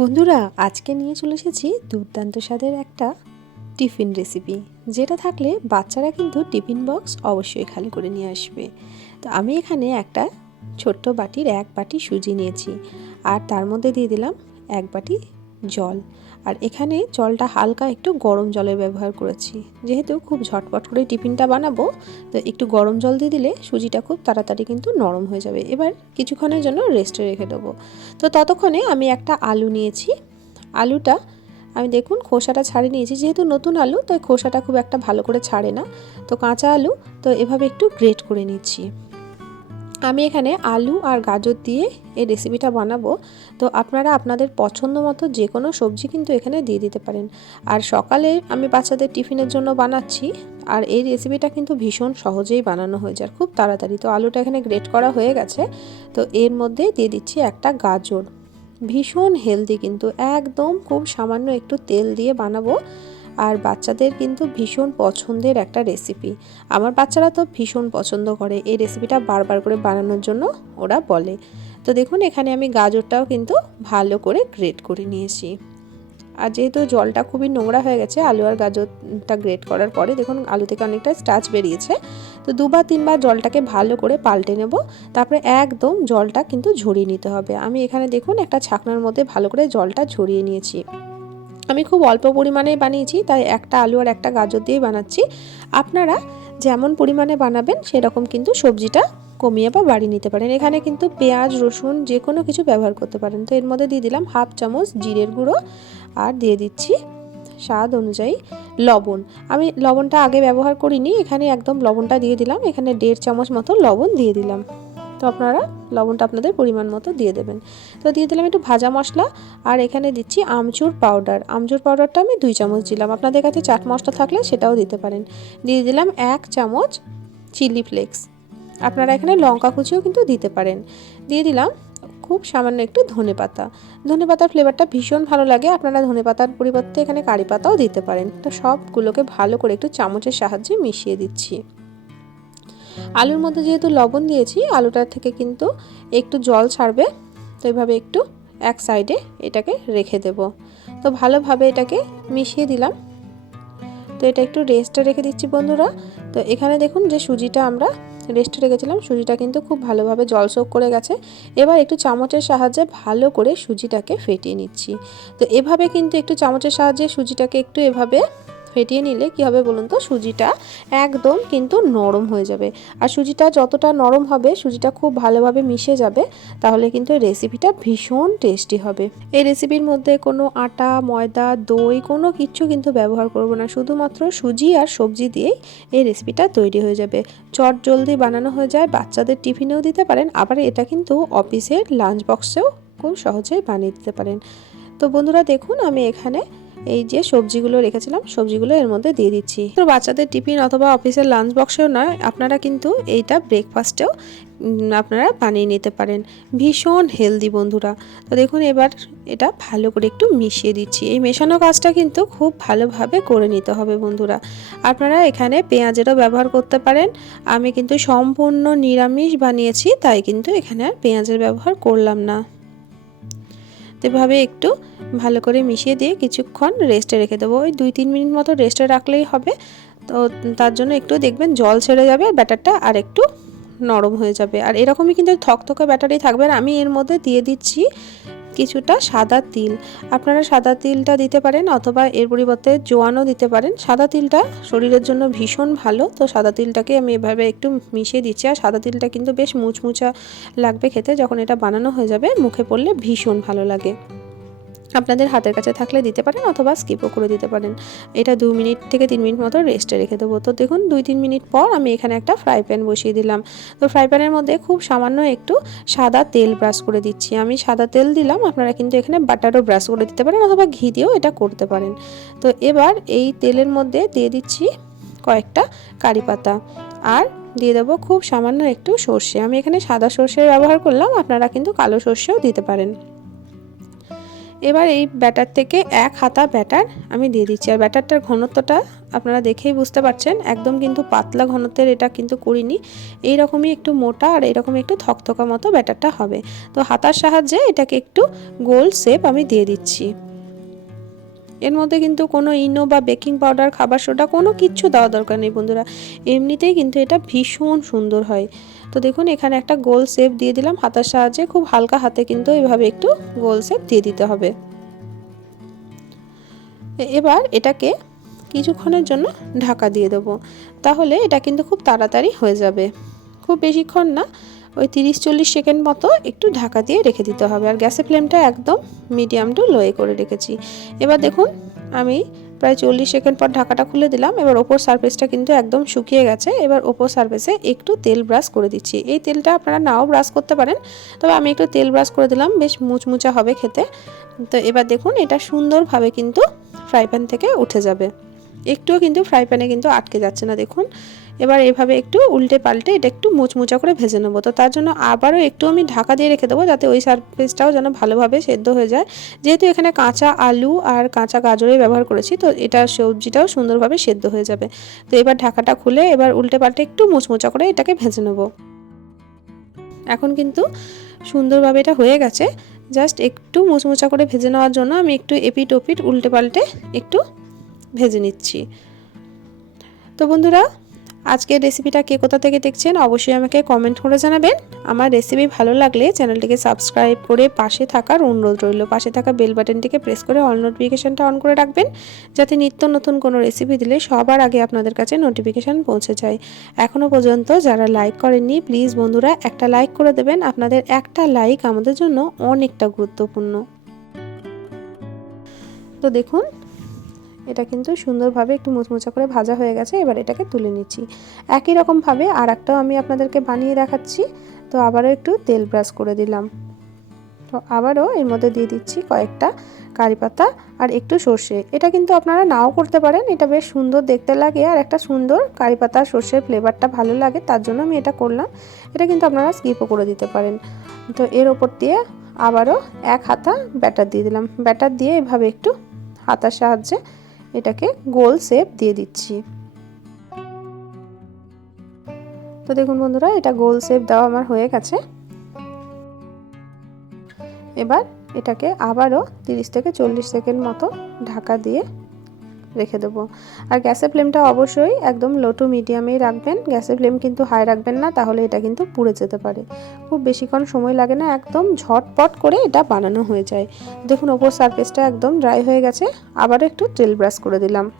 বন্ধুরা, আজকে নিয়ে চলে এসেছি দুর্দান্ত স্বাদের একটা টিফিন রেসিপি যেটা থাকলে বাচ্চারা কিন্তু টিফিন বক্স অবশ্যই খালি করে নিয়ে আসবে। তো আমি এখানে একটা ছোট্ট বাটির এক বাটি সুজি নিয়েছি, আর তার মধ্যে দিয়ে দিলাম এক বাটি জল। আর এখানে জলটা হালকা একটু গরম জলের ব্যবহার করেছি। যেহেতু খুব ঝটপট করে টিফিনটা বানাবো, তো একটু গরম জল দিয়ে দিলে সুজিটা খুব তাড়াতাড়ি কিন্তু নরম হয়ে যাবে। এবার কিছুক্ষণের জন্য রেস্টে রেখে দেবো। তো ততক্ষণে আমি একটা আলু নিয়েছি। আলুটা, আমি দেখুন খোসাটা ছাড়িয়ে নিয়েছি। যেহেতু নতুন আলু, তাই খোসাটা খুব একটা ভালো করে ছাড়ে না। তো কাঁচা আলু, তো এভাবে একটু গ্রেট করে নিচ্ছি। আমি এখানে আলু আর গাজর দিয়ে এই রেসিপিটা বানাবো। তো আপনারা আপনাদের পছন্দ মতো যে কোনো সবজি কিন্তু এখানে দিয়ে দিতে পারেন। আর সকালে আমি বাচ্চাদের টিফিনের জন্য বানাচ্ছি। আর এই রেসিপিটা কিন্তু ভীষণ সহজেই বানানো হয়ে যায়, খুব তাড়াতাড়ি। তো আলুটা এখানে গ্রেট করা হয়ে গেছে। তো এর মধ্যে দিয়ে দিচ্ছি একটা গাজর। ভীষণ হেলদি কিন্তু, একদম খুব সামান্য একটু তেল দিয়ে বানাবো। আর বাচ্চাদের কিন্তু ভীষণ পছন্দের একটা রেসিপি আমার বাচ্চারা তো ভীষণ পছন্দ করে এই রেসিপিটা বারবার করে বানানোর জন্য ওরা বলে। তো দেখুন, এখানে আমি গাজরটাও কিন্তু ভালো করে গ্রেট করে নিয়েছি। আর যেহেতু জলটা খুবই নোংরা হয়ে গেছে, আলু আর গাজরটা গ্রেট করার পরে দেখুন, আলু থেকে অনেকটা স্টাচ বেরিয়েছে। তো দুবার তিনবার জলটাকে ভালো করে পাল্টে নেব। তারপরে একদম জলটা কিন্তু ঝরিয়ে নিতে হবে। আমি এখানে দেখুন, একটা ছাকনার মধ্যে ভালো করে জলটা ঝরিয়ে নিয়েছি। আমি খুব অল্প পরিমাণে বানিয়েছি, তাই একটা আলু আর একটা গাজর দিয়ে বানাচ্ছি। আপনারা যেমন পরিমাণে বানাবেন, সেরকম কিন্তু সবজিটা কমিয়ে বা বাড়িয়ে নিতে পারেন। এখানে কিন্তু পেঁয়াজ, রসুন যে কোনো কিছু ব্যবহার করতে পারেন। তো এর মধ্যে দিয়ে দিলাম হাফ চামচ জিরের গুঁড়ো আর দিয়ে দিচ্ছি স্বাদ অনুযায়ী লবণ। আমি লবণটা আগে ব্যবহার করিনি, এখানে একদম লবণটা দিয়ে দিলাম। এখানে দেড় চামচ মতো লবণ দিয়ে দিলাম। তো আপনারা লবণটা আপনাদের পরিমাণ মতো দিয়ে দেবেন। তো দিয়ে দিলাম একটু ভাজা মশলা আর এখানে দিচ্ছি আমচুর পাউডার। আমচুর পাউডারটা আমি দুই চামচ দিলাম। আপনাদের কাছে চাট মশলা থাকলে সেটাও দিতে পারেন। দিয়ে দিলাম এক চামচ চিলি ফ্লেক্স। আপনারা এখানে লঙ্কা কুচিও কিন্তু দিতে পারেন। দিয়ে দিলাম খুব সামান্য একটু ধনে পাতা। ধনে পাতার ফ্লেভারটা ভীষণ ভালো লাগে। আপনারা ধনে পাতার পরিবর্তে এখানে কারি পাতাও দিতে পারেন। তো সবগুলোকে ভালো করে একটু চামচের সাহায্যে মিশিয়ে দিচ্ছি। আলুর মধ্যে যেহেতু লবণ দিয়েছি, আলুটার থেকে কিন্তু একটু জল ছাড়বে। তো এইভাবে একটু এক সাইডে এটাকে রেখে দেব। তো ভালোভাবে এটাকে মিশিয়ে দিলাম। তো এটা একটু রেস্টে রেখে দিচ্ছি বন্ধুরা। তো এখানে দেখুন যে সুজিটা আমরা রেস্টে রেখেছিলাম, সুজিটা কিন্তু খুব ভালোভাবে জল সোক করে গেছে। এবার একটু চামচের সাহায্যে ভালো করে সুজিটাকে ফেটিয়ে নিচ্ছি। তো এভাবে কিন্তু একটু চামচের সাহায্যে সুজিটাকে একটু এভাবে ফেটিয়ে নিলে কি হবে বলুন তো? সুজিটা একদম কিন্তু নরম হয়ে যাবে। আর সুজিটা যতটা নরম হবে, সুজিটা খুব ভালোভাবে মিশে যাবে, তাহলে কিন্তু এই রেসিপিটা ভীষণ টেস্টি হবে। এই রেসিপির মধ্যে কোনো আটা, ময়দা, দই কোনো কিছু কিন্তু ব্যবহার করব না। শুধুমাত্র সুজি আর সবজি দিয়েই এই রেসিপিটা তৈরি হয়ে যাবে। চট জলদি বানানো হয়ে যায়, বাচ্চাদের টিফিনেও দিতে পারেন, আবার এটা কিন্তু অফিসের লাঞ্চ বক্সেও খুব সহজেই বানিয়ে দিতে পারেন। তো বন্ধুরা, দেখুন আমি এখানে এই যে সবজিগুলো রেখেছিলাম, সবজিগুলো এর মধ্যে দিয়ে দিচ্ছি। বাচ্চাদের টিফিন অথবা অফিসের লাঞ্চ বক্সেও নয়, আপনারা কিন্তু এইটা ব্রেকফাস্টেও আপনারা বানিয়ে নিতে পারেন। ভীষণ হেলদি বন্ধুরা। তো দেখুন এবার এটা ভালো করে একটু মিশিয়ে দিচ্ছি। এই মেশানো কাজটা কিন্তু খুব ভালোভাবে করে নিতে হবে বন্ধুরা। আপনারা এখানে পেঁয়াজেরও ব্যবহার করতে পারেন। আমি কিন্তু সম্পূর্ণ নিরামিষ বানিয়েছি, তাই কিন্তু এখানে আর পেঁয়াজের ব্যবহার করলাম না। এভাবে একটু ভালো করে মিশিয়ে দিয়ে কিছুক্ষণ রেস্টে রেখে দেবো। ওই দুই তিন মিনিট মতো রেস্টে রাখলেই হবে। তো তার জন্য একটু দেখবেন জল ছেড়ে যাবে ব্যাটারটা আর একটু নরম হয়ে যাবে। আর এরকমই কিন্তু থকথকে ব্যাটারি থাকবে আর আমি এর মধ্যে দিয়ে দিচ্ছি কিছুটা সাদা তিল। আপনারা সাদা তিলটা দিতে পারেন অথবা এর পরিবর্তে জোয়ানও দিতে পারেন। সাদা তিলটা শরীরের জন্য ভীষণ ভালো। তো সাদা তিলটাকে আমি এভাবে একটু মিশিয়ে দিচ্ছি। আর সাদা তিলটা কিন্তু বেশ মুচমুচা লাগবে খেতে। যখন এটা বানানো হয়ে যাবে, মুখে পড়লে ভীষণ ভালো লাগে। আপনাদের হাতের কাছে থাকলে দিতে পারেন অথবা স্কিপও করে দিতে পারেন। এটা দু মিনিট থেকে তিন মিনিট মতো রেস্টে রেখে দেবো। তো দেখুন, দুই তিন মিনিট পর আমি এখানে একটা ফ্রাই প্যান বসিয়ে দিলাম। তো ফ্রাই প্যানের মধ্যে খুব সামান্য একটু সাদা তেল ব্রাশ করে দিচ্ছি। আমি সাদা তেল দিলাম, আপনারা কিন্তু এখানে বাটারও ব্রাশ করে দিতে পারেন অথবা ঘি দিয়েও এটা করতে পারেন। তো এবার এই তেলের মধ্যে দিয়ে দিচ্ছি কয়েকটা কারি পাতা। আর দিয়ে দেবো খুব সামান্য একটু সর্ষে। আমি এখানে সাদা সর্ষে ব্যবহার করলাম, আপনারা কিন্তু কালো সর্ষেও দিতে পারেন। এবার এই ব্যাটার থেকে এক হাতা ব্যাটার আমি দিয়ে দিচ্ছি। আর ব্যাটারটার ঘনত্বটা আপনারা দেখেই বুঝতে পারছেন, একদম কিন্তু পাতলা ঘনত্বের এটা কিন্তু করিনি। এইরকমই একটু মোটা আর এরকম একটু থকথকা মতো ব্যাটারটা হবে। তো হাতার সাহায্যে এটাকে একটু গোল শেপ আমি দিয়ে দিচ্ছি। এর মধ্যে কিন্তু কোনো ইনো বা বেকিং পাউডার, খাবার সোডা কোনো কিচ্ছু দেওয়া দরকার নেই বন্ধুরা। এমনিতেই কিন্তু এটা ভীষণ সুন্দর হয়। তো দেখুন, এখানে একটা গোল শেপ দিয়ে দিলাম হাতার সাহায্যে। খুব হালকা হাতে কিন্তু এভাবে একটু গোল শেপ দিয়ে দিতে হবে। এবার এটাকে কিছুক্ষণের জন্য ঢাকা দিয়ে দেবো। তাহলে এটা কিন্তু খুব তাড়াতাড়ি হয়ে যাবে। খুব বেশিক্ষণ না ওই তিরিশ চল্লিশ সেকেন্ড মতো একটু ঢাকা দিয়ে রেখে দিতে হবে। আর গ্যাসের ফ্লেমটা একদম মিডিয়াম টু লোয়ে করে রেখেছি। এবার দেখুন, আমি প্রায় চল্লিশ সেকেন্ড পর ঢাকাটা খুলে দিলাম। এবার ওপর সারফেসটা কিন্তু একদম শুকিয়ে গেছে। এবার ওপর সারফেসে একটু তেল ব্রাশ করে দিচ্ছি। এই তেলটা আপনারা নাও ব্রাশ করতে পারেন। তবে আমি একটু তেল ব্রাশ করে দিলাম। বেশ মুচমুচা হবে খেতে। তো এবার দেখুন, এটা সুন্দরভাবে কিন্তু ফ্রাই প্যান থেকে উঠে যাবে। একটুও কিন্তু ফ্রাই প্যানে কিন্তু আটকে যাচ্ছে না, দেখুন। এবার এভাবে একটু উল্টে পাল্টে এটা একটু মুচমুচা করে ভেজে নেব। তো তার জন্য আবারও একটু আমি ঢাকা দিয়ে রেখে দেবো যাতে ওই সারফেসটাও যেন ভালোভাবে সেদ্ধ হয়ে যায়। যেহেতু এখানে কাঁচা আলু আর কাঁচা গাজরের ব্যবহার করেছি, তো এটা সবজিটাও সুন্দরভাবে সেদ্ধ হয়ে যাবে। তো এবার ঢাকাটা খুলে এবার উল্টে পাল্টে একটু মুচমুচা করে এটাকে ভেজে নেব। এখন কিন্তু সুন্দরভাবে এটা হয়ে গেছে। জাস্ট একটু মুচমুচা করে ভেজে নেওয়ার জন্য আমি একটু এপিট ওপিট উল্টে পাল্টে একটু ভেজে নিচ্ছি। তো বন্ধুরা, আজকের রেসিপিটা কে কোথা থেকে দেখছেন অবশ্যই আমাকে কমেন্ট করে জানাবেন। আমার রেসিপি ভালো লাগলে চ্যানেলটিকে সাবস্ক্রাইব করে পাশে থাকার অনুরোধ রইল। পাশে থাকা বেল বাটনটিকে প্রেস করে অল নোটিফিকেশানটা অন করে রাখবেন, যাতে নিত্য নতুন কোনো রেসিপি দিলে সবার আগে আপনাদের কাছে নোটিফিকেশান পৌঁছে যায়। এখনও পর্যন্ত যারা লাইক করেননি প্লিজ বন্ধুরা, একটা লাইক করে দেবেন। আপনাদের একটা লাইক আমাদের জন্য অনেকটা গুরুত্বপূর্ণ। তো দেখুন এটা কিন্তু সুন্দরভাবে একটু মুচমুচা করে ভাজা হয়ে গেছে, এবার এটাকে তুলে নিচ্ছি। একই রকমভাবে আর একটাও আমি আপনাদেরকে বানিয়ে দেখাচ্ছি, তো আবারও একটু তেল ব্রাশ করে দিলাম। তো আবারও এর মধ্যে দিয়ে দিচ্ছি কয়েকটা কারি পাতা আর একটু সর্ষে। এটা কিন্তু আপনারা নাও করতে পারেন, এটা বেশ সুন্দর দেখতে লাগে আর একটা সুন্দর কারি পাতা, সর্ষের ফ্লেভারটা ভালো লাগে, তার জন্য আমি এটা করলাম। এটা কিন্তু আপনারা স্কিপও করে দিতে পারেন। তো এর ওপর দিয়ে আবারও এক হাতা ব্যাটার দিয়ে দিলাম। ব্যাটার দিয়ে এভাবে একটু হাতার সাহায্যে এটাকে গোল শেপ দিয়ে দিচ্ছি। তো দেখুন বন্ধুরা, এটা গোল শেপ দেওয়া আমার হয়ে গেছে। এবার এটাকে আবারও তিরিশ থেকে চল্লিশ সেকেন্ড মতো ঢাকা দিয়ে রেখে দেবো। আর গ্যাসের ফ্লেমটা অবশ্যই একদম লো টু মিডিয়ামেই রাখবেন। গ্যাসের ফ্লেম কিন্তু হাই রাখবেন না, তাহলে এটা কিন্তু পুড়ে যেতে পারে। খুব বেশিক্ষণ সময় লাগে না, একদম ঝটপট করে এটা বানানো হয়ে যায়। দেখুন, ওপর সারফেসটা একদম ড্রাই হয়ে গেছে। আবারও একটু তেল ব্রাশ করে দিলাম।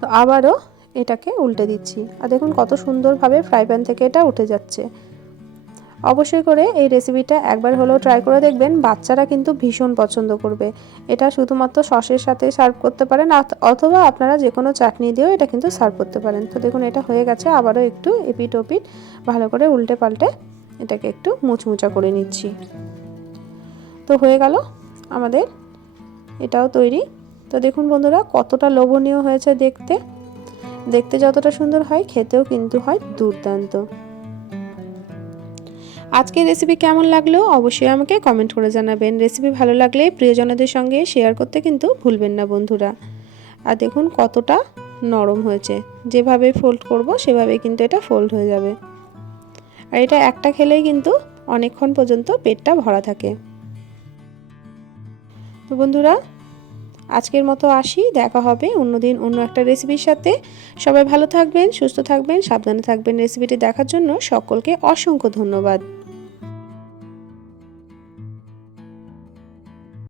তো আবারও এটাকে উল্টে দিচ্ছি। আর দেখুন, কত সুন্দরভাবে ফ্রাই প্যান থেকে এটা উঠে যাচ্ছে। অবশ্যই করে এই রেসিপিটা একবার হলেও ট্রাই করে দেখবেন, বাচ্চারা কিন্তু ভীষণ পছন্দ করবে। এটা শুধুমাত্র সসের সাথে সার্ভ করতে পারেন অথবা আপনারা যে কোনো চাটনি দিয়েও এটা কিন্তু সার্ভ করতে পারেন। তো দেখুন, এটা হয়ে গেছে, আবারও একটু এপিট ওপিট ভালো করে উল্টে পাল্টে এটাকে একটু মুচমুচা করে নিচ্ছি। তো হয়ে গেল আমাদের এটাও তৈরি। তো দেখুন বন্ধুরা, কতটা লোভনীয় হয়েছে দেখতে। দেখতে যতটা সুন্দর হয়, খেতেও কিন্তু হয় দুর্দান্ত। আজকের রেসিপি কেমন লাগল অবশ্যই আমাকে কমেন্ট করে জানাবেন। রেসিপি ভালো লাগলে প্রিয়জনদের সঙ্গে শেয়ার করতে কিন্তু ভুলবেন না বন্ধুরা। আর দেখুন কতটা নরম হয়েছে। যেভাবে ফোল্ড করব সেভাবে কিন্তু এটা ফোল্ড হয়ে যাবে। আর এটা একটা খেলেই কিন্তু অনেকক্ষণ পর্যন্ত পেটটা ভরা থাকে। তো বন্ধুরা, আজকের মতো আসি। দেখা হবে অন্যদিন অন্য একটা রেসিপির সাথে। সবাই ভালো থাকবেন, সুস্থ থাকবেন, সাবধানে থাকবেন। রেসিপিটি দেখার জন্য সকলকে অসংখ্য ধন্যবাদ।